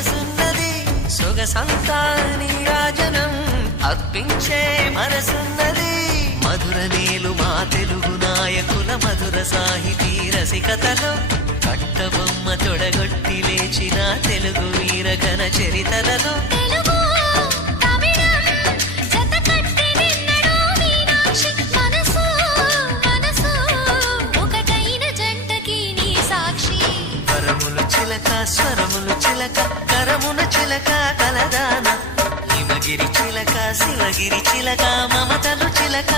సొగసున్నది సొగసంతా నీరాజనం అర్పించే మనసున్నది మధుర నేలు మా తెలుగు నాయకుల మధుర సాహితీ రసికతలో కట్టబొమ్మ తొడగొట్టి లేచిన తెలుగు వీరగణ చరితలలో స్వరములు చిలక కరమున చిలక కలదాన హిమగిరి చిలక శివగిరి చిలక మమతలు చిలక